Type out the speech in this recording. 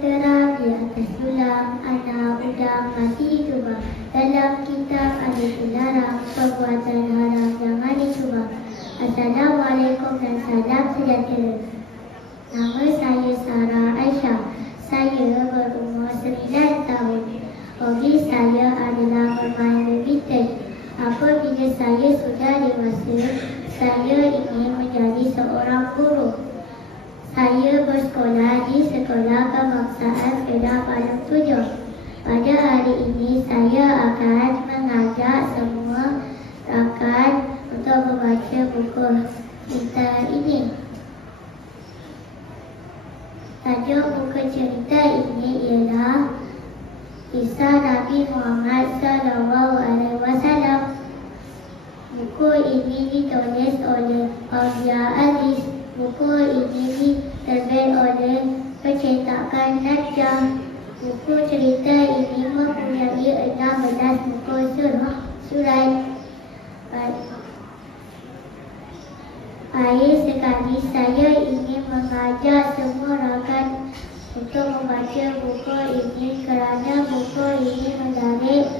terang di atas tulang, anak udang masih tuba. Dalam kitab ada dilarang perbuatan haram jangan dicuba. Assalamualaikum dan salam sejahtera. Nama saya Sarah Aisyah. Saya berumur 9 tahun. Hobi saya adalah bermain badminton. Apabila saya sudah dewasa, saya ingin menjadi seorang guru. Saya bersekolah di Sekolah Kebangsaan Kedah Padang 7. Pada hari ini saya akan mengajak semua rakan untuk membaca buku cerita ini. Tajuk buku cerita ini ialah Kisah Nabi Muhammad SAW. Buku ini ditulis oleh Aulia Aziz. Buku ini diterbit oleh percetakan Najah. Buku cerita ini mempunyai 16 buku surat. Akhir sekali saya ingin mengajak semua rakan untuk membaca buku ini kerana buku ini menarik